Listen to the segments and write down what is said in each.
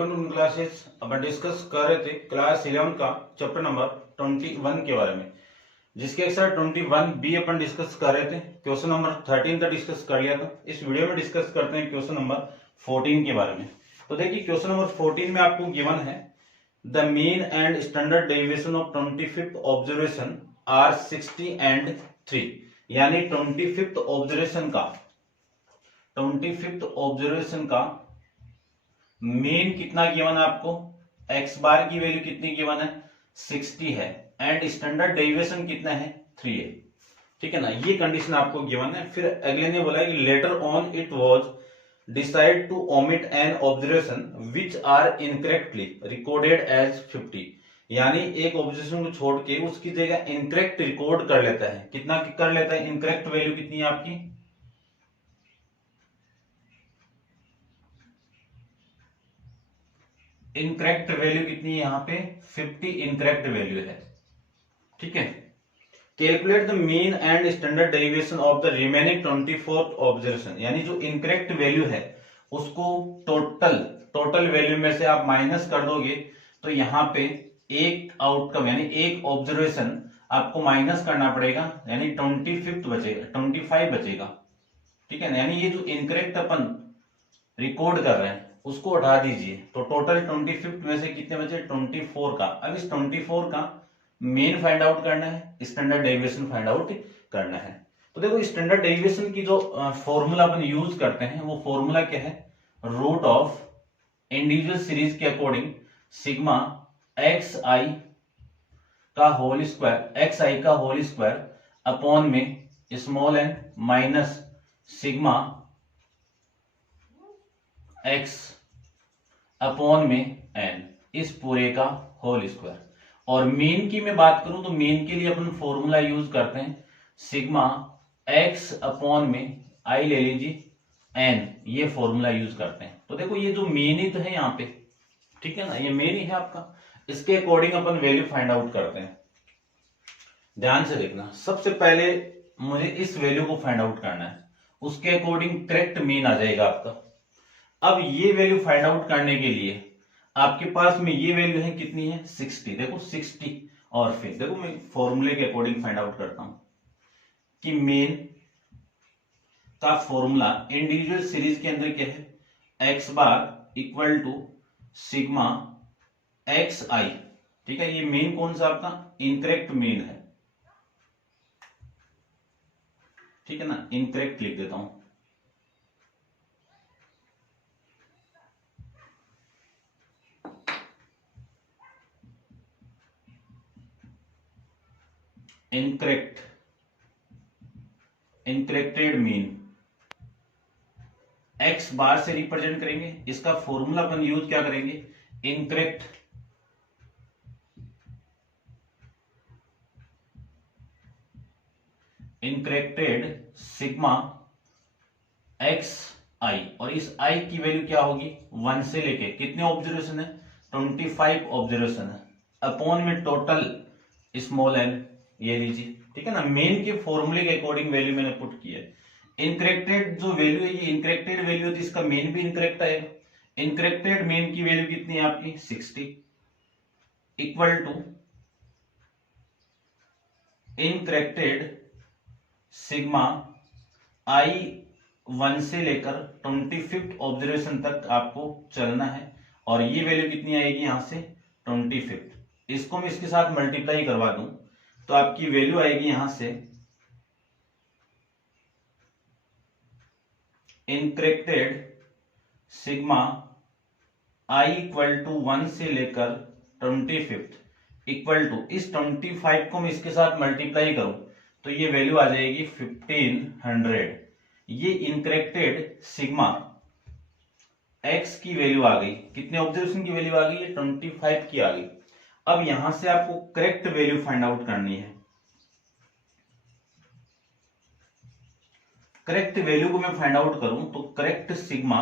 Welcome to classes. अपन discuss कर रहे थे क्लास 11 का चैप्टर नंबर 21 के बारे में, जिसके एक्सरसाइज 21 बी अपन डिस्कस कर रहे थे। क्वेश्चन नंबर 13 तक डिस्कस कर लिया था। इस वीडियो में डिस्कस करते हैं क्वेश्चन नंबर 14 के बारे में। तो देखिए क्वेश्चन नंबर 14 में आपको गिवन है the mean and standard deviation of 25th observation are 60 and 3, यानी 25th ऑब्जर्वेशन का मीन कितना गिवन है आपको, एक्स बार की वैल्यू कितनी गिवन है 60 है, एंड स्टैंडर्ड डेविएशन कितना है 3 है। ठीक है ना, ये कंडीशन आपको गिवन है। फिर अगले ने बोला कि later on it was decide to omit an observation which are incorrectly recorded as 50, यानी एक ऑब्जर्वेशन को छोड़ के उसकी जगह इनकरेक्ट रिकॉर्ड कर लेता है। कितना कर लेता है, इनकरेक्ट वैल्यू कितनी है आपकी, इनकरेक्ट वैल्यू कितनी है यहाँ पे 50 इनकरेक्ट वैल्यू है। ठीक है, calculate the mean and standard deviation of the remaining 24th observation, यानी जो इनकरेक्ट वैल्यू है उसको टोटल वैल्यू में से आप माइनस कर दोगे तो यहाँ पे एक आउटकम यानी एक ऑब्जर्वेशन आपको माइनस करना पड़ेगा, यानी 25th बचेगा, 25 बचेगा। ठीक है ना, यानी ये जो इनकरेक्ट अपन रिकॉर्ड कर रहे हैं उसको हटा दीजिए तो टोटल 25th में से कितने बचे 24 का। अब इस 24 का मेन फाइंड आउट करना है, स्टैंडर्ड डेविएशन फाइंड आउट करना है। तो देखो स्टैंडर्ड डेविएशन की जो फॉर्मूला अपन यूज करते हैं वो फॉर्मूला क्या है, रूट ऑफ इंडिविजुअल सीरीज के अकॉर्डिंग सिग्मा एक्स आई का होल स्क्वायर अपॉन में small N minus sigma x upon में एन, इस पूरे का होल स्क्वायर। और मीन की मैं बात करूं तो मीन के लिए अपन फॉर्मूला यूज करते हैं सिग्मा एक्स अपॉन में आई ले लीजिए एन, ये फॉर्मूला यूज करते हैं। तो देखो ये जो मीन ही तो है यहाँ पे, ठीक है ना, ये मीन ही है आपका, इसके अकॉर्डिंग अपन वैल्यू फाइंड आउट करते हैं। ध्यान से देखना, सबसे पहले मुझे इस वैल्यू को फाइंड आउट करना है, उसके अकॉर्डिंग करेक्ट मीन आ जाएगा आपका। अब ये वैल्यू फाइंड आउट करने के लिए आपके पास में ये वैल्यू है कितनी है 60, देखो 60। और फिर देखो मैं फॉर्मूले के अकॉर्डिंग फाइंड आउट करता हूं कि मीन का फॉर्मूला इंडिविजुअल सीरीज के अंदर क्या है, X bar equal to sigma x I. ठीक है, ये मीन कौन सा आपका इनकरेक्ट मीन है। ठीक है ना, इनकरेक्ट लिख देता हूं, इनकरेक्टेड मीन एक्स बार से रिप्रेजेंट करेंगे। इसका फॉर्मूला अपन यूज क्या करेंगे, इनकरेक्टेड सिग्मा एक्स आई, और इस आई की वैल्यू क्या होगी 1 से लेके कितने ऑब्जर्वेशन है 25 ऑब्जर्वेशन है, अपॉन में टोटल स्मॉल एन ये लीजिए। ठीक है ना, मेन के फॉर्मूले के अकॉर्डिंग वैल्यू मैंने पुट किया है। इनकरेक्टेड जो वैल्यू है ये इनकरेक्टेड वैल्यू है तो इसका मेन भी इनकरेक्ट आएगा। इनकरेक्टेड मेन की वैल्यू कितनी है आपकी 60 इक्वल टू इनकरेक्टेड सिग्मा आई 1 से लेकर 25th ऑब्जर्वेशन तक आपको चलना है, और ये वैल्यू कितनी आएगी यहां से 25th। इसको मैं इसके साथ मल्टीप्लाई करवा दूं तो आपकी वैल्यू आएगी यहां से इनकरेक्टेड सिग्मा आई इक्वल टू 1 से लेकर 25th इक्वल टू इस 25 को मैं इसके साथ मल्टीप्लाई करूं तो ये वैल्यू आ जाएगी 1500। ये इनकरेक्टेड सिग्मा एक्स की वैल्यू आ गई, कितने ऑब्जर्वेशन की वैल्यू आ गई, ये 25 की आ गई। अब यहां से आपको करेक्ट वैल्यू फाइंड आउट करनी है। करेक्ट वैल्यू को मैं फाइंड आउट करूं तो करेक्ट सिग्मा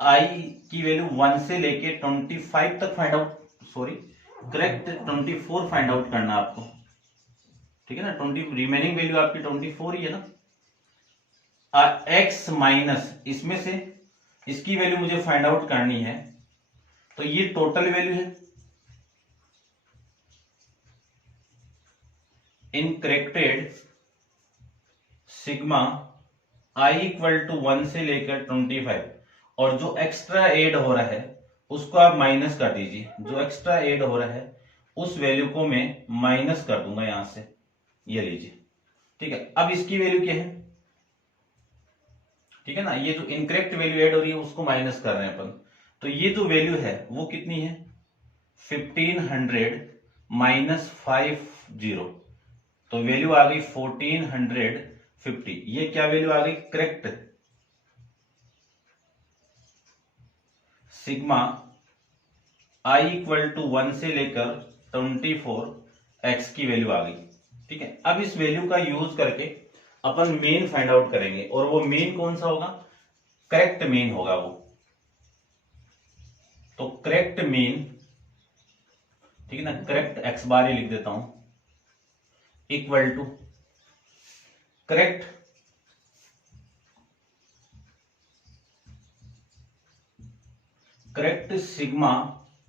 आई की वैल्यू 1 से लेके 25 तक find out, correct 24 find out करना आपको। ठीक है ना, 20 रिमेनिंग वैल्यू आपकी 24 ही है ना। एक्स माइनस इसमें से इसकी वैल्यू मुझे फाइंड आउट करनी है। तो ये टोटल वैल्यू है incorrected sigma I equal to 1 से लेकर 25, और जो एक्स्ट्रा ऐड हो रहा है उसको आप माइनस कर दीजिए। जो एक्स्ट्रा ऐड हो रहा है उस वैल्यू को मैं माइनस कर दूंगा यहां से, ये लीजिए। ठीक है, अब इसकी वैल्यू क्या है, ठीक है ना, ये जो इनकरेक्ट वैल्यू ऐड हो रही है उसको माइनस कर रहे हैं अपन। तो ये जो वैल्यू है वो कितनी है, 1500 माइनस 50, तो वैल्यू आ गई 1450। ये क्या वैल्यू आ गई, correct sigma I equal to 1 से लेकर 24 की वैल्यू आ गई। ठीक है, अब इस वैल्यू का यूज करके अपन मीन फाइंड आउट करेंगे, और वो मीन कौन सा होगा, करेक्ट मीन होगा वो। तो करेक्ट मीन, ठीक है ना, करेक्ट एक्स बार ही लिख देता हूं, equal to correct sigma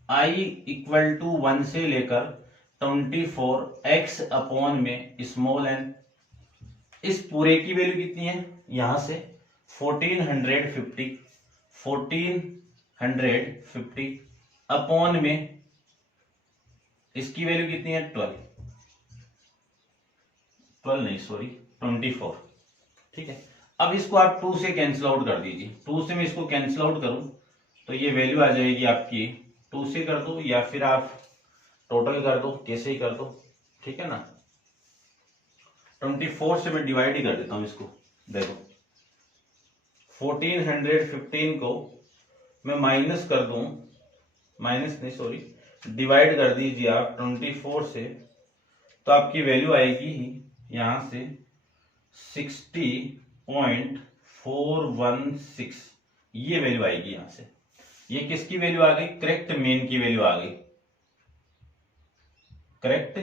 I equal to 1 से लेकर 24 अपॉन में स्मॉल एन। इस पूरे की वैल्यू कितनी है, यहां से 1450 अपॉन में इसकी वैल्यू कितनी है, 24। ठीक है, अब इसको आप 2 से कैंसिल आउट कर दीजिए। 2 से मैं इसको कैंसिल आउट करूं तो ये वैल्यू आ जाएगी आपकी, 2 से कर दो या फिर आप टोटल कर दो, कैसे ही कर दो। ठीक है ना, 24 से मैं डिवाइड ही कर देता हूं इसको। देखो 1415 को मैं माइनस कर दूं, माइनस नहीं सॉरी डिवाइड कर दीजिए आप 24 से, तो आपकी वैल्यू आएगी यहां से 60.416। ये वैल्यू आएगी यहां से। ये किसकी वैल्यू आ गई, करेक्ट मीन की वैल्यू आ गई, करेक्ट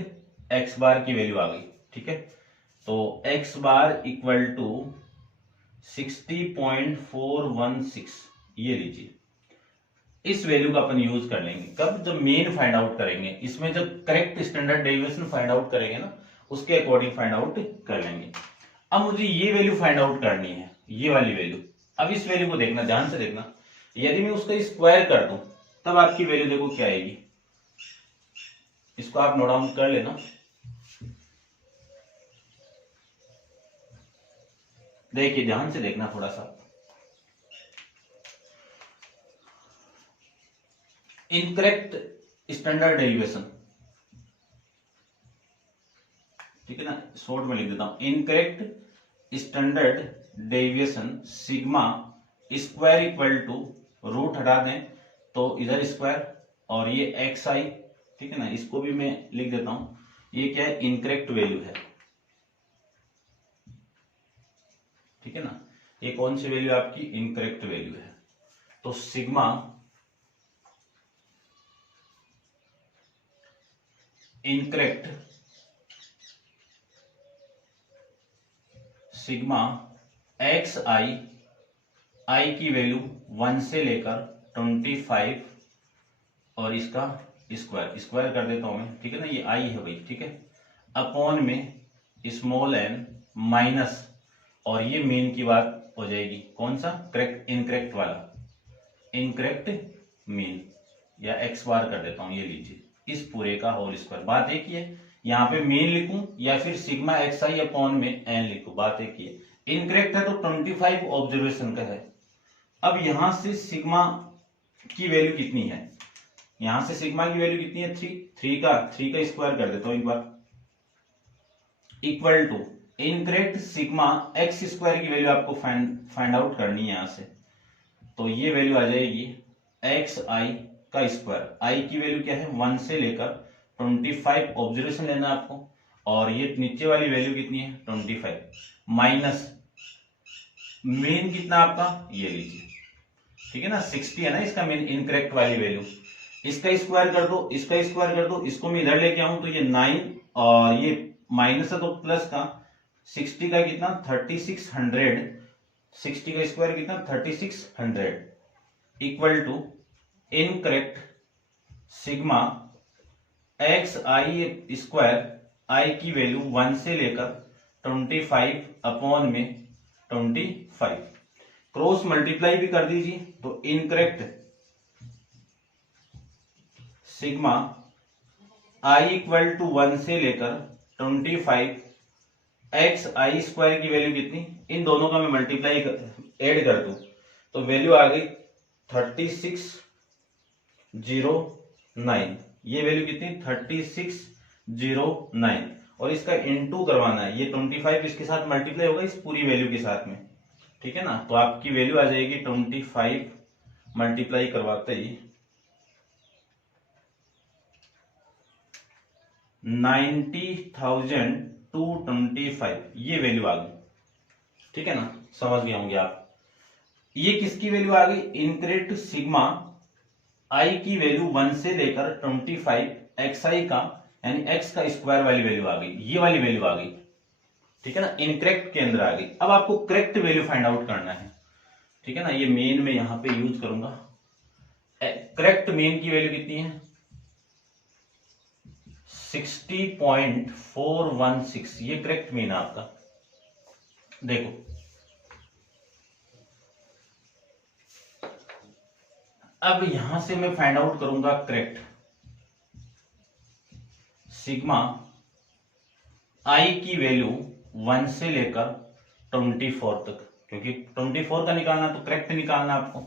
एक्स बार की वैल्यू आ गई। ठीक है, तो एक्स बार इक्वल टू 60.416, ये लीजिए। इस वैल्यू का अपन यूज कर लेंगे कब, जब मीन फाइंड आउट करेंगे। इसमें जब correct standard deviation find out करेंगे ना, उसके अकॉर्डिंग फाइंड आउट कर लेंगे। अब मुझे ये वैल्यू फाइंड आउट करनी है, ये वाली वैल्यू। अब इस वैल्यू को देखना, ध्यान से देखना, यदि मैं उसका स्क्वायर कर दूं तब आपकी वैल्यू देखो क्या आएगी। इसको आप नोट डाउन कर लेना। देखिए ध्यान से देखना थोड़ा सा। इनकरेक्ट स्टैंडर्ड डेरिवेशन, ठीक है ना, शॉर्ट में लिख देता हूं, incorrect standard deviation sigma square equal to, root हटा दें तो इधर स्क्वायर और ये एक्स आई, ठीक है ना, इसको भी मैं लिख देता हूं। ये क्या है, इनकरेक्ट वैल्यू है। ठीक है ना, ये कौन सी वैल्यू आपकी, इनकरेक्ट वैल्यू है। तो सिग्मा इनकरेक्ट सिग्मा एक्स आई, आई की वैल्यू 1 से लेकर 25 और इसका स्क्वायर, स्क्वायर कर देता हूं मैं। ठीक है ना, ये आई है भाई, ठीक है, अपॉन में स्मॉल एन माइनस, और ये मीन की बात हो जाएगी, कौन सा, करेक्ट इनकरेक्ट वाला, इनकरेक्ट मीन, या एक्स बार कर देता हूं, ये लीजिए, इस पूरे का होल स्क्वायर। बात एक ही है, यहाँ पे मीन लिखूं या फिर सिग्मा एक्स आई अपॉन में एन लिखूं, बात एक ही है। इनकरेक्ट है तो 25 ऑब्जर्वेशन का है। अब यहां से सिग्मा की वैल्यू कितनी है, यहां से सिग्मा की वैल्यू कितनी है, 3 का स्क्वायर कर देता हूं एक बार, equal to incorrect sigma X square की वैल्यू आपको फाइंड आउट करनी है यहां से। तो ये वैल्यू आ जाएगी एक्स आई का स्क्वायर, आई की वैल्यू क्या है, 1 से लेकर 25 ऑब्जर्वेशन लेना आपको, और ये नीचे वाली वैल्यू कितनी है, 25 माइनस मीन कितना आपका, ये लीजिए, ठीक है ना, 60 है ना इसका मीन, इनकरेक्ट वाली वैल्यू। इसका स्क्वायर कर दो, इसका स्क्वायर कर दो, इसको मैं इधर लेके आऊं तो ये 9 और ये माइनस है तो प्लस का, 60 का कितना 3600, 60 का स्क्वायर कितना 3600, equal to incorrect sigma x I square, I की वैल्यू 1 से लेकर 25 अपॉन में 25, क्रॉस मल्टीप्लाई भी कर दीजिए तो incorrect sigma I equal to 1 से लेकर 25 एक्स आई स्क्वायर की वैल्यू कितनी, इन दोनों का मैं मल्टीप्लाई ऐड कर दूं तो वैल्यू आ गई 3609। ये वैल्यू कितनी 3609 और इसका इनटू करवाना है, ये 25 इसके साथ मल्टीप्लाई होगा इस पूरी वैल्यू के साथ में, ठीक है ना। तो आपकी वैल्यू आ जाएगी 25 मल्टीप्लाई करवाते ही 90,225, ये वैल्यू आ गई, ठीक है ना, समझ गए होंगे आप। ये किसकी वैल्यू आ गई, इनकरेक्ट सिग्मा आई की वैल्यू 1 से लेकर 25 एक्स आई का यानी एक्स का स्क्वायर वाली वैल्यू आ गई, ये वाली वैल्यू आ गई, ठीक है ना, इनकरेक्ट के अंदर आ गई। अब आपको करेक्ट वैल्यू फाइंड आउट करना है, ठीक है ना, ये मेन में यहां पे यूज करूंगा। करेक्ट मेन की वैल्यू कितनी है 60.416, ये करेक्ट मीन है आपका। देखो अब यहां से मैं फाइंड आउट करूंगा करेक्ट सिग्मा आई की वैल्यू 1 से लेकर 24 तक, क्योंकि 24 का निकालना तो करेक्ट निकालना आपको,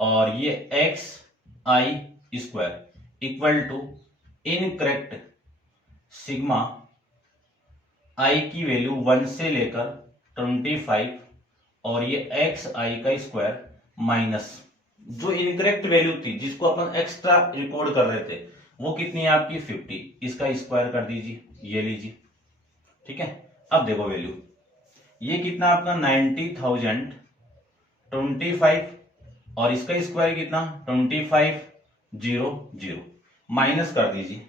और ये X I square equal to incorrect sigma I की वैल्यू 1 से लेकर 25 और ये एक्स आई का स्क्वायर माइनस जो इनकरेक्ट वैल्यू थी जिसको अपन एक्स्ट्रा रिकॉर्ड कर रहे थे वो कितनी है आपकी 50, इसका स्क्वायर कर दीजिए, ये लीजिए, ठीक है। अब देखो वैल्यू ये कितना आपका 90,025 और इसका स्क्वायर कितना 2500, माइनस कर दीजिए,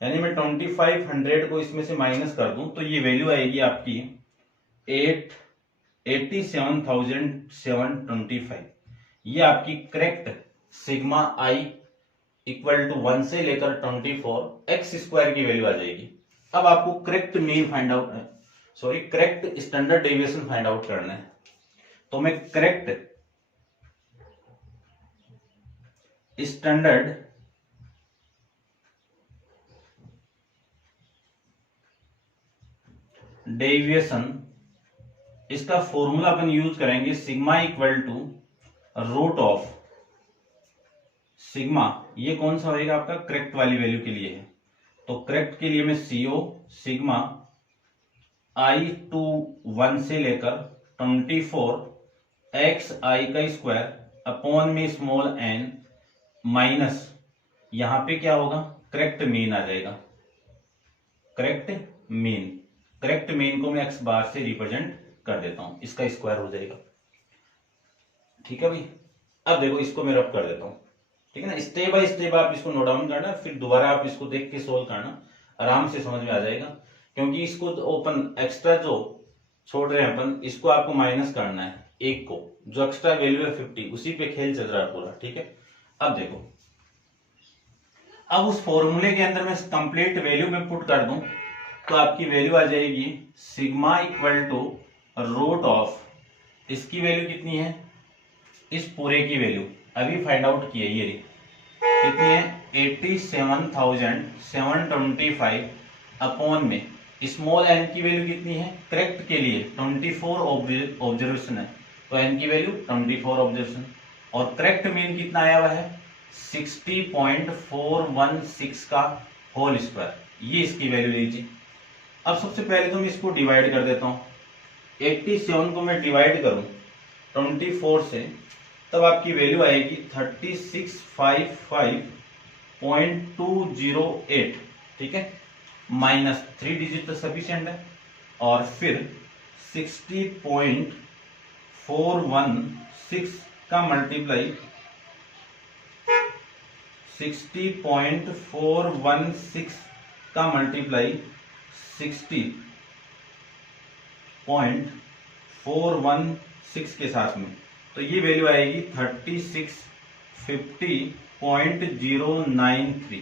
यानी मैं 2500 को इसमें से माइनस कर दूं तो ये वैल्यू आएगी आपकी 87,725। ये आपकी correct sigma I equal to 1 से लेकर 24 एक्स स्क्वायर की वैल्यू आ जाएगी। अब आपको करेक्ट मीन फाइंड आउट है, sorry correct standard deviation find out करना है। तो मैं करेक्ट स्टैंडर्ड डेविएशन, इसका फॉर्मूला अपन यूज करेंगे sigma equal to root of sigma, ये कौन सा होएगा आपका करेक्ट वाली वैल्यू के लिए है, तो करेक्ट के लिए मैं सीओ सिग्मा आई टू 1 से लेकर 24 एक्स आई का स्क्वायर अपॉन में स्मॉल एन माइनस यहां पे क्या होगा करेक्ट मीन आ जाएगा, करेक्ट मीन, करेक्ट मीन को मैं एक्स बार से रिप्रेजेंट कर देता हूं, इसका स्क्वायर हो जाएगा, ठीक है भाई। अब देखो इसको मैं रब कर देता हूं, ठीक है ना, स्टेप बाय स्टेप आप इसको नोट डाउन करना, फिर दोबारा आप इसको देख के सोल्व करना, आराम से समझ में आ जाएगा। क्योंकि इसको ओपन एक्स्ट्रा जो छोड़ रहे हैं अपन इसको आपको माइनस करना है, एक को जो एक्स्ट्रा वैल्यू है 50 उसी पे खेल चल रहा है पूरा, ठीक है। अब देखो अब उस फॉर्मूले के अंदर मैं कंप्लीट वैल्यू में पुट कर दूं तो आपकी वैल्यू आ जाएगी sigma equal to root of, इसकी वैल्यू कितनी है इस पूरे की वैल्यू अभी फाइंड आउट की है, ये कितनी है 87,725 अपॉन में स्मॉल एन की वैल्यू कितनी है करेक्ट के लिए 24 ऑब्जर्वेशन है तो एन की वैल्यू 24 ऑब्जर्वेशन, और करेक्ट मीन कितना आया हुआ है 60.416 का होल स्क्वायर, ये इसकी वैल्यू लीजिए। अब सबसे पहले तो मैं इसको डिवाइड कर देता हूं, 87 को मैं डिवाइड करूं 24 से तब आपकी वैल्यू आएगी 3655.208, ठीक है, माइनस 3 डिजिट तो सफिशिएंट है, और फिर 60.416 का मल्टीप्लाई 60.416 का मल्टीप्लाई 60.416 के साथ में तो ये वैल्यू आएगी 3650.093,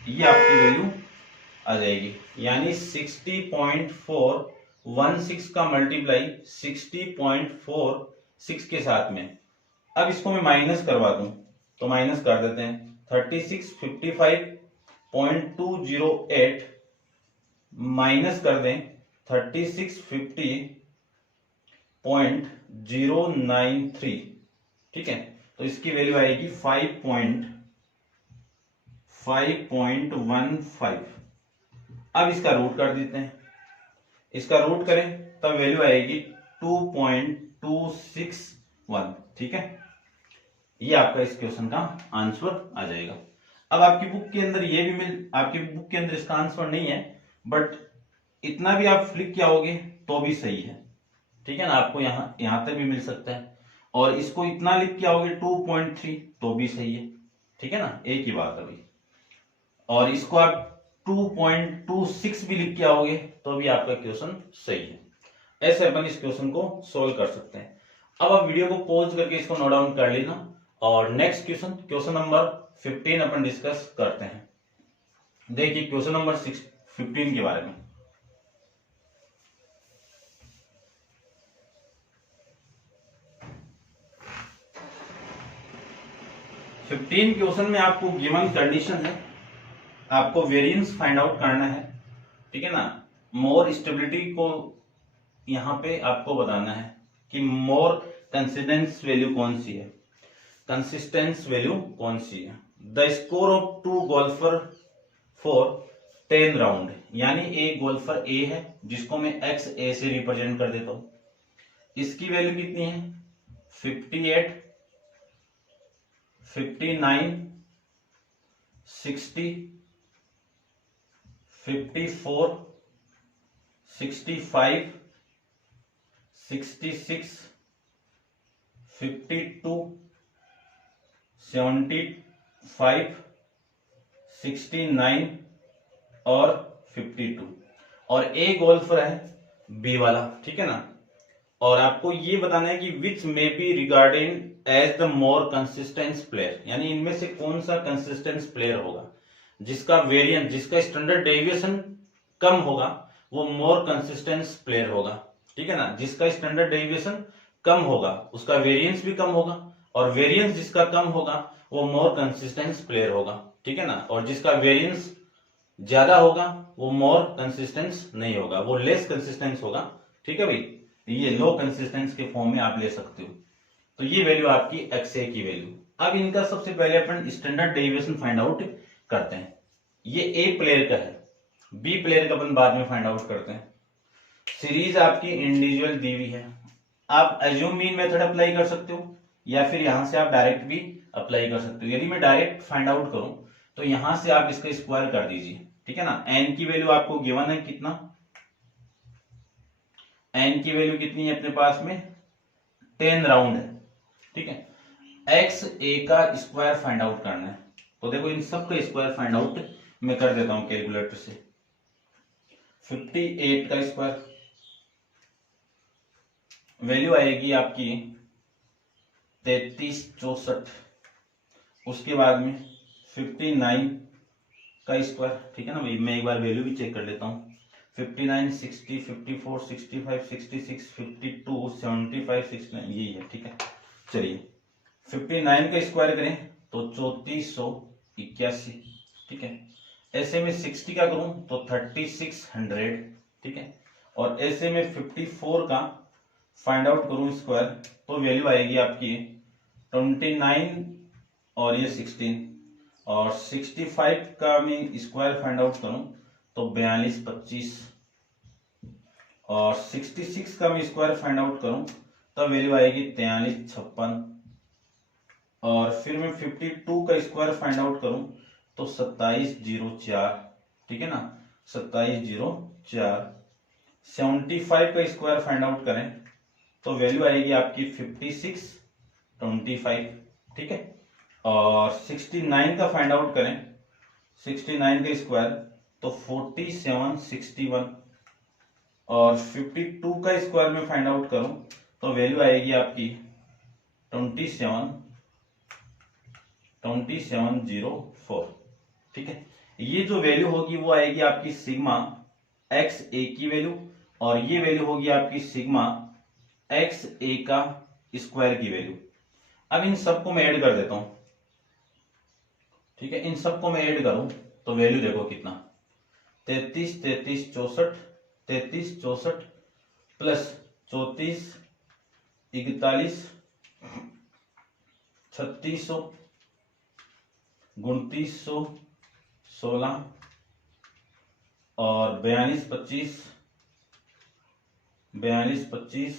ये आपकी वैल्यू आ जाएगी। यानी 60.416 का मल्टीप्लाई 60.46 के साथ में। अब इसको मैं माइनस करवा दूं तो माइनस कर देते हैं। 3655.208 माइनस कर दें 3650.093, ठीक है। तो इसकी वैल्यू आएगी 5.15। अब इसका रूट कर देते हैं, इसका रूट करें तब वैल्यू आएगी 2.261, ठीक है। ये आपका इस क्वेश्चन का आंसर आ जाएगा। अब आपकी बुक के अंदर ये भी आपकी बुक के अंदर इसका आंसर नहीं है, बट इतना भी आप फ्लिक किया होगे तो भी सही है, ठीक है ना। आपको यहां तक भी मिल सकता है, और इसको इतना लिख के आओगे 2.3 तो भी सही है, ठीक है ना, एक ही बात अभी। और इसको आप 2.26 भी लिख के आओगे तो भी आपका क्वेश्चन सही है। ऐसे अपन इस क्वेश्चन को सोल्व कर सकते हैं। अब आप वीडियो को पॉज करके इसको नोट डाउन कर लेना, और नेक्स्ट क्वेश्चन नंबर 15 अपन डिस्कस करते हैं। देखिए क्वेश्चन नंबर 15 के बारे में। क्वेश्चन में आपको गिवन कंडीशन है, आपको वेरिएंस फाइंड आउट करना है, ठीक है ना। मोर स्टेबिलिटी को यहां पे आपको बताना है कि मोर कंसिस्टेंस वैल्यू कौन सी है, कंसिस्टेंस वैल्यू कौन सी है। The score of 2 golfer for 10 round, यानी एक गोल्फर ए है जिसको मैं एक्स ए से रिप्रेजेंट कर देता हूं। इसकी वैल्यू कितनी है 58, 59, 60, 54, 65, 66, 52, 75, 69 और 52, और ए गोल्फर है बी वाला, ठीक है ना। और आपको ये बताना है कि which may be regarding as the more consistence player, यानी इनमें से कौन सा कंसिस्टेंस प्लेयर होगा जिसका वेरिएंस, जिसका स्टैंडर्ड डेविएशन कम होगा वो मोर कंसिस्टेंस प्लेयर होगा, ठीक है ना। जिसका स्टैंडर्ड डेविएशन कम होगा उसका वेरिएंस भी कम होगा, और वेरिएंस जिसका कम होगा वो मोर कंसिस्टेंस प्लेयर होगा, ठीक है ना। और जिसका वेरिएंस ज्यादा होगा वो मोर कंसिस्टेंस नहीं होगा, वो लेस कंसिस्टेंस होगा, ठीक है भाई। ये लो कंसिस्टेंस के फॉर्म में आप ले सकते हो। तो ये वैल्यू आपकी एक्स ए की वैल्यू। अब इनका सबसे पहले अपन स्टैंडर्ड डेविएशन फाइंड आउट करते हैं। ये ए प्लेयर का है, बी प्लेयर का अपन बाद में फाइंड आउट करते हैं। सीरीज आपकी इंडिविजुअल दी हुई है, आप एज्यूम मीन मेथड अप्लाई कर सकते हो, या फिर यहां से आप डायरेक्ट भी अप्लाई कर सकते हो। यदि मैं डायरेक्ट फाइंड आउट करूं तो यहां से आप इसका स्क्वायर कर दीजिए, ठीक है ना। एन की वैल्यू आपको गिवन है, कितना एन की वैल्यू कितनी है अपने पास में 10 राउंड है, ठीक है। एक्स ए का स्क्वायर फाइंड आउट करना है, तो देखो इन सब का स्क्वायर फाइंड आउट मैं कर देता हूं कैलकुलेटर से। 58 का स्क्वायर वैल्यू आएगी आपकी 3364, उसके बाद में 59 का स्क्वायर, ठीक है ना भाई। मैं एक बार वैल्यू भी चेक कर लेता हूँ। 59, 60, 54, 65, 66, 52, 75, 69, यही है, ठीक है। चलिए 59 का स्क्वायर करें तो 3481, ठीक है। ऐसे में 60 का करूं तो 3600, ठीक है। और ऐसे में 54 का फाइंड आउट करूं स्क्वायर तो वैल्यू आएगी आपकी 29 और ये 16, और 65 का मैं स्क्वायर फाइंड आउट करूं तो 4225, और 66 का मैं स्क्वायर फाइंड आउट करूं तो वैल्यू आएगी 4356, और फिर मैं 52 का स्क्वायर फाइंड आउट करूं तो 2704, ठीक है ना, 2704। 75 का स्क्वायर फाइंड आउट करें तो वैल्यू आएगी आपकी 5625, ठीक है। और 69 का फाइंड आउट करें, 69 का स्क्वायर तो 4761, और 52 का स्क्वायर में फाइंड आउट करूं तो वैल्यू आएगी आपकी 2704। ठीक है, ये जो वैल्यू होगी वो आएगी आपकी सिग्मा एक्स ए की वैल्यू, और ये वैल्यू होगी आपकी सिग्मा एक्स ए का स्क्वायर की वैल्यू। अब इन सबको मैं ऐड कर देता हूं। ठीक है, इन सबको मैं ऐड करूं तो वैल्यू देखो कितना, 33 33 64, 33 64 प्लस 34 41 3600 2900 16 और 42 25 43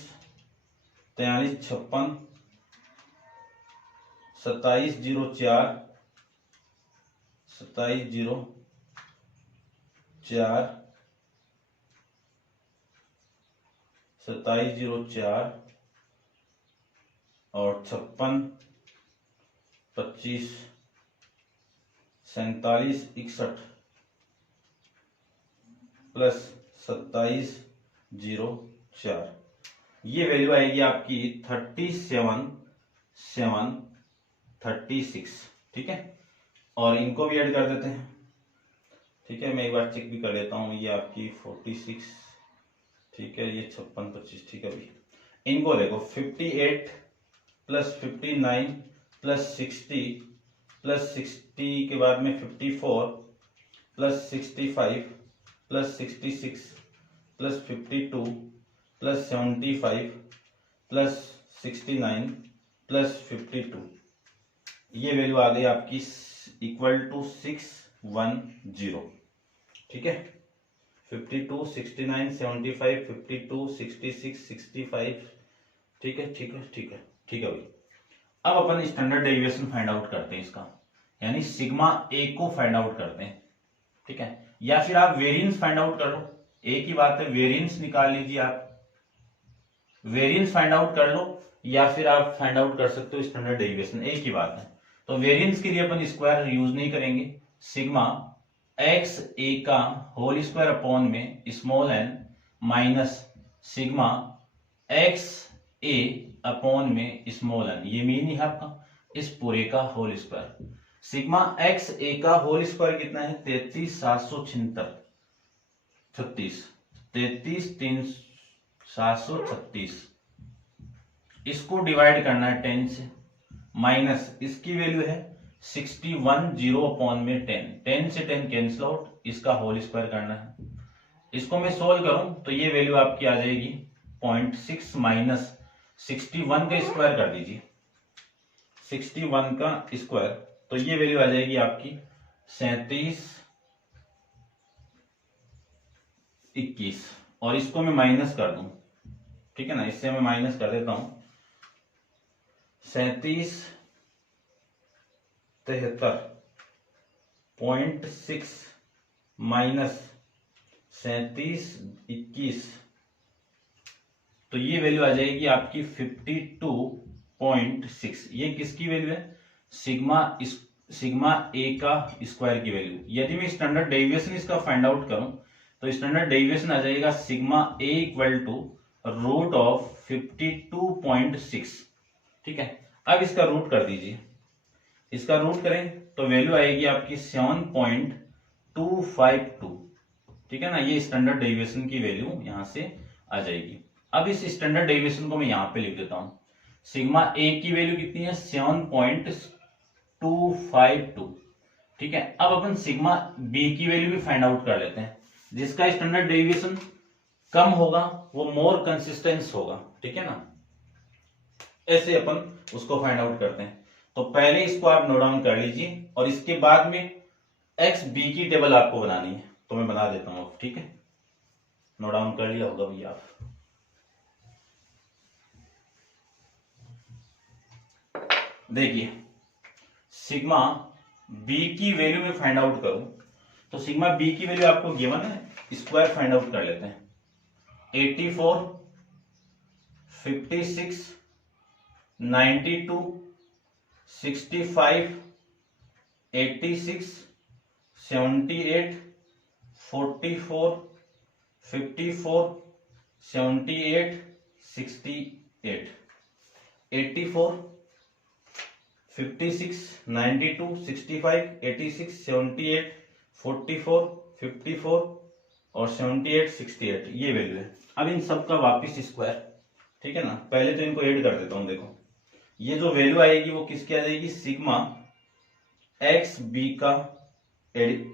56 27 04 2704 और 56 25 47 61 प्लस 2704, ये वैल्यू आएगी आपकी 37,736। ठीक है, और इनको भी ऐड कर देते हैं। ठीक है, मैं एक बार चेक भी कर लेता हूँ, ये आपकी 46, ठीक है, ये 56 25। ठीक है, अभी इनको देखो 58 प्लस 59 प्लस 60 प्लस 60 के बाद में 54 plus 65 plus 66 plus 52 plus 75 plus 69 plus 52, ये वैल्यू आ गई आपकी इक्वल टू 610। ठीक है, 52 69 75 52 66 65। ठीक है ठीक है ठीक है ठीक है भाई। अब अपन स्टैंडर्ड डेविएशन फाइंड आउट करते हैं इसका, यानी सिग्मा ए को फाइंड आउट करते हैं। ठीक है, या फिर आप वेरिएंस फाइंड आउट कर लो, एक ही बात है, वेरिएंस निकाल लीजिए आप, वेरिएंस फाइंड आउट कर लो, या फिर आप फाइंड आउट कर सकते हो स्टैंडर्ड डेविएशन, एक ही बात है। तो वेरिएंस के लिए अपन स्क्वायर यूज नहीं करेंगे, सिग्मा एक्स ए का होल स्क्वायर अपॉन में small N minus sigma X A upon में स्मॉल एन, ये मीन है आपका इस पूरे का whole square. Sigma X A का होल स्क्वायर कितना है, 33,776 33,736। इसको डिवाइड करना है 10 से, माइनस इसकी वैल्यू है 61 अपॉन में 10 से 10 कैंसिल आउट, इसका होल स्क्वायर करना है। इसको मैं सोल्व करूं तो ये वैल्यू आपकी आ जाएगी 0.6 माइनस 61 का स्क्वायर कर दीजिए, 61 का स्क्वायर, तो ये वैल्यू आ जाएगी आपकी 3721, और इसको मैं माइनस कर दूं। ठीक है ना, इससे मैं माइनस कर देता हूं, 3773.6 माइनस 3721, तो ये वैल्यू आ जाएगी आपकी 52.6। ये किसकी वैल्यू है, सिग्मा ए का स्क्वायर की वैल्यू। यदि मैं स्टैंडर्ड डेविएशन इसका फाइंड आउट करूं तो स्टैंडर्ड डेविएशन आ जाएगा sigma a equal to root of 52.6। ठीक है, अब इसका रूट कर दीजिए, इसका रूट करें तो वैल्यू आएगी आपकी 7.252। ठीक है ना, ये स्टैंडर्ड डेविएशन की वैल्यू यहां से आ जाएगी। अब इस स्टैंडर्ड डेविएशन को मैं यहां पे लिख देता हूं, सिग्मा ए की वैल्यू कितनी है, 7.252। ठीक है, अब अपन सिग्मा बी की वैल्यू भी फाइंड आउट कर लेते हैं, जिसका स्टैंडर्ड डेविएशन कम होगा वो मोर कंसिस्टेंस होगा। ठीक है ना, ऐसे अपन उसको फाइंड आउट करते हैं। तो पहले इसको आप नोट डाउन कर लीजिए, और इसके बाद में एक्स बी की टेबल आपको बनानी है, तो मैं बना देता हूं। ठीक है, नोट डाउन कर लिया होगा भैया आप। देखिए, सिग्मा बी की वैल्यू में फाइंड आउट करूं तो सिग्मा बी की वैल्यू आपको गिवन है, स्क्वायर फाइंड आउट कर लेते हैं। 84 56 92 65 86 78 44 54 78 68 84 56, 92, 65, 86, 78, 44, 54 और 78, 68 ये वैल्यू है। अब इन सब का वापिस स्क्वायर, ठीक है ना। पहले तो इनको ऐड कर देता हूं। देखो ये जो वैल्यू आएगी वो किसकी आ जाएगी, सिग्मा एक्स बी का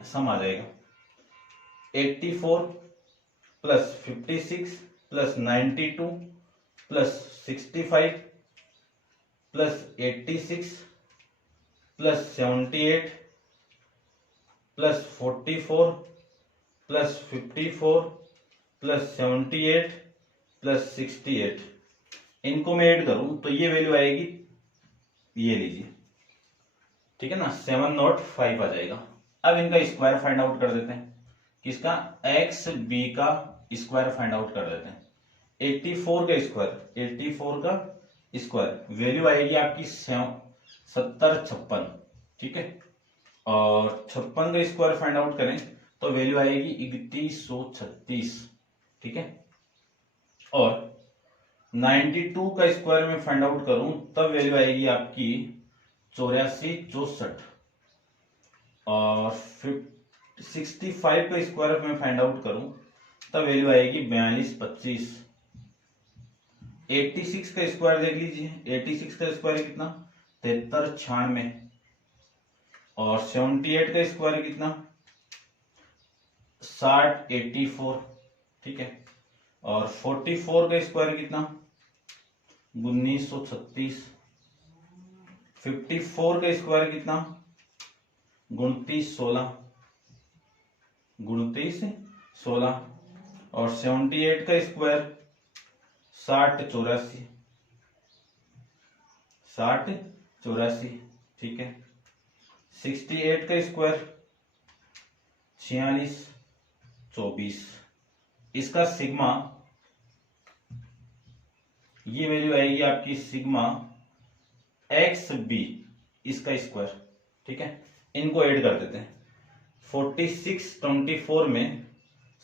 सम आ जाएगा। 84 plus 56 plus 92 plus 65 plus 86 plus 78 plus 44 plus 54 plus 78 plus 68, इनको मैं ऐड करूं तो ये वैल्यू आएगी, ये लीजिए, ठीक है ना, 705 आ जाएगा। अब इनका स्क्वायर फाइंड आउट कर देते हैं। किसका, एक्स बी का स्क्वायर फाइंड आउट कर देते हैं। 84 का स्क्वायर, 84 का स्क्वायर वैल्यू आएगी आपकी 70 56, ठीक है। और 56 का स्क्वायर फाइंड आउट करें तो वैल्यू आएगी 3136, ठीक है। और 92 का स्क्वायर में फाइंड आउट करूं तब वैल्यू आएगी आपकी 84 64, और 65 का स्क्वायर में फाइंड आउट करूं तब वैल्यू आएगी 42 25। 86 का स्क्वायर देख लीजिए, 86 का स्क्वायर कितना, 73 96, और 78 का स्क्वायर कितना, 60 84, ठीक है। और 44 का स्क्वायर कितना, 1936। 54 का स्क्वायर कितना, 29 16, 29 16, और 78 का स्क्वायर 60 84, 60 84, ठीक है। 68 का स्क्वायर 46 24। इसका सिग्मा, ये वैल्यू आएगी आपकी सिग्मा एक्स बी इसका स्क्वायर, ठीक है। इनको ऐड कर देते हैं। 46 24 में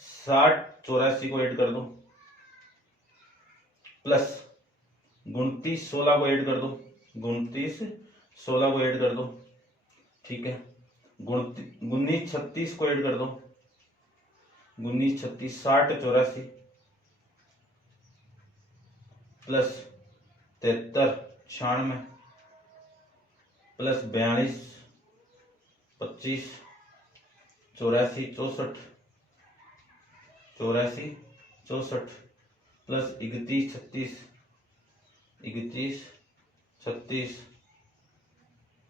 60 84 को ऐड कर दो, प्लस 29 16 को ऐड कर दो, 29 16 को ऐड कर दो, ठीक है। 19 36 को ऐड कर दो, 19 36 60 84, प्लस 73 96, प्लस 42 25 84 64, 84 64, प्लस 31 36, 31 36,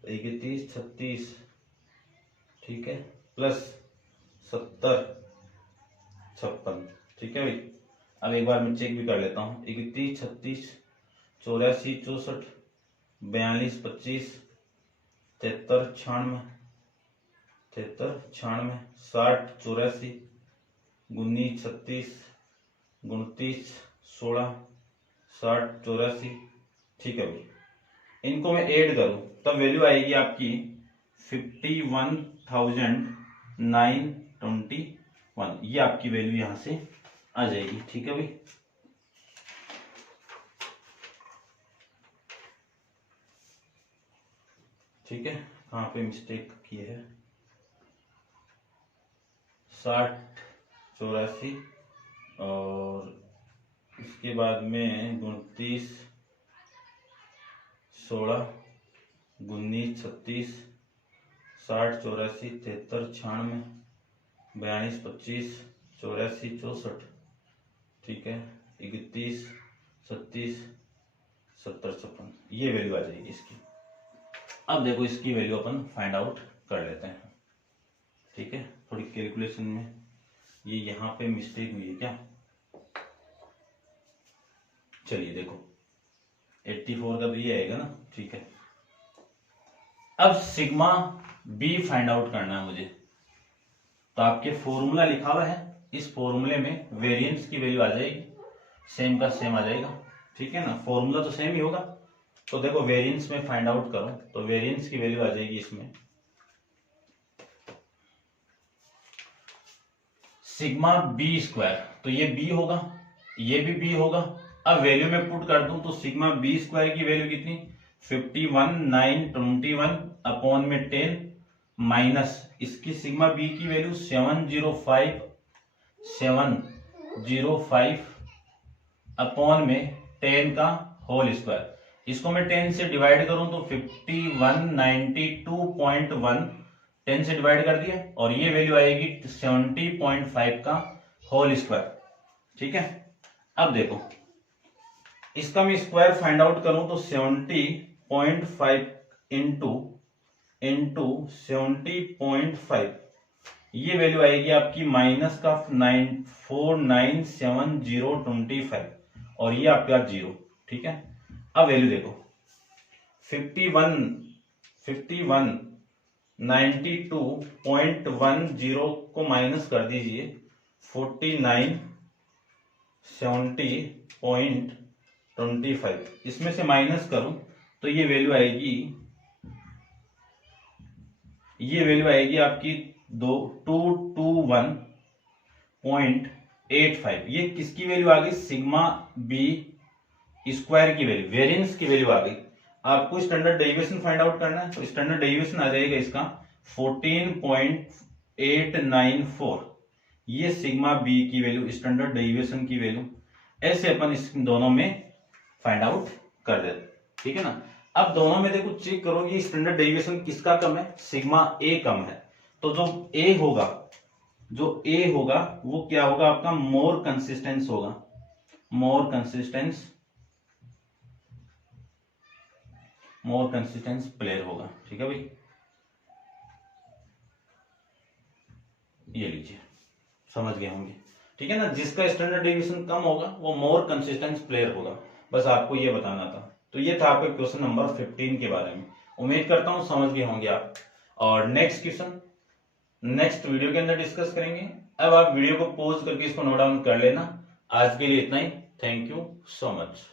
31 36, ठीक है, प्लस 70 56, ठीक है भाई। अब एक बार मैं चेक भी कर लेता हूँ। 31 36 84 64 42 25 73 96 73 96 60 84 19 36 29 16 60 84, ठीक है भाई। इनको मैं ऐड करूं तब वैल्यू आएगी आपकी 51,921। ये आपकी वैल्यू यहां से आ जाएगी, ठीक है भाई। ठीक है, कहाँ पे मिस्टेक की है, 60 84, और इसके बाद में 29 16 19 36 60 84 73 96 42 25 84 64, ठीक है, 31 36 70 56, ये वैल्यू आ जाएगी इसकी। अब देखो इसकी वैल्यू अपन फाइंड आउट कर लेते हैं, ठीक है। थोड़ी कैलकुलेशन में ये यहाँ पे मिस्टेक हुई है क्या, चलिए देखो 84 का तो ये आएगा ना, ठीक है। अब सिग्मा बी फाइंड आउट करना है मुझे, तो आपके फॉर्मूला लिखा हुआ है, इस फॉर्मूले में वेरिएंस की वैल्यू आ जाएगी, सेम का सेम आ जाएगा, ठीक है ना। फॉर्मूला तो सेम ही होगा, तो देखो वेरिएंस में फाइंड आउट करो तो वेरिएंस की वैल्यू आ जाएगी इसमें सिग्मा बी स्क्वायर, तो ये बी होगा, ये भी बी होगा। अब वैल्यू में पुट कर दूं तो सिग्मा बी स्क्वायर की वैल्यू कितनी 51,921 अपॉन में 10 माइनस इसकी सिग्मा बी की वैल्यू 705 अपॉन में 10 का होल स्क्वायर। इसको मैं 10 से डिवाइड करूं तो 5192.1 10 से डिवाइड कर दिया और ये वैल्यू आएगी 70.5 का होल स्क्वायर। ठीक है, अब देखो इसका मैं स्क्वायर फाइंड आउट करूं तो 70.5 इंटू 70.5 ये वैल्यू आएगी आपकी माइनस का 497025 और ये आपका 0। ठीक है, अब वैल्यू देखो 5192.10 को माइनस कर दीजिए 4970.25, इसमें से माइनस करूं तो ये वैल्यू आएगी आपकी 221.85। ये किसकी वैल्यू आ गई? सिग्मा बी स्क्वायर की वैल्यू, वेरिएंस की वैल्यू आ गई। आपको स्टैंडर्ड डेविएशन फाइंड आउट करना है तो स्टैंडर्ड डेविएशन आ जाएगा इसका 14.894। ये सिग्मा बी की वैल्यू, स्टैंडर्ड डेविएशन की वैल्यू, ऐसे अपन इस दोनों में फाइंड आउट कर देते। ठीक है ना, अब दोनों में देखो चेक करो कि स्टैंडर्ड डेविएशन किसका कम है? सिग्मा ए कम है। तो जो ए होगा वो क्या होगा? आपका मोर कंसिस्टेंस होगा, मोर कंसिस्टेंस प्लेयर होगा। ठीक है भाई, ये लीजिए, समझ गए होंगे। ठीक है ना, जिसका स्टैंडर्ड डेविएशन कम होगा वो मोर कंसिस्टेंस प्लेयर होगा। बस आपको ये बताना था। तो ये था आपका क्वेश्चन नंबर 15 के बारे में। उम्मीद करता हूं समझ गए होंगे आप। और नेक्स्ट क्वेश्चन नेक्स्ट वीडियो के अंदर डिस्कस करेंगे। अब आप वीडियो को पॉज करके इसको नोट डाउन कर लेना। आज के लिए इतना ही। Thank you so much.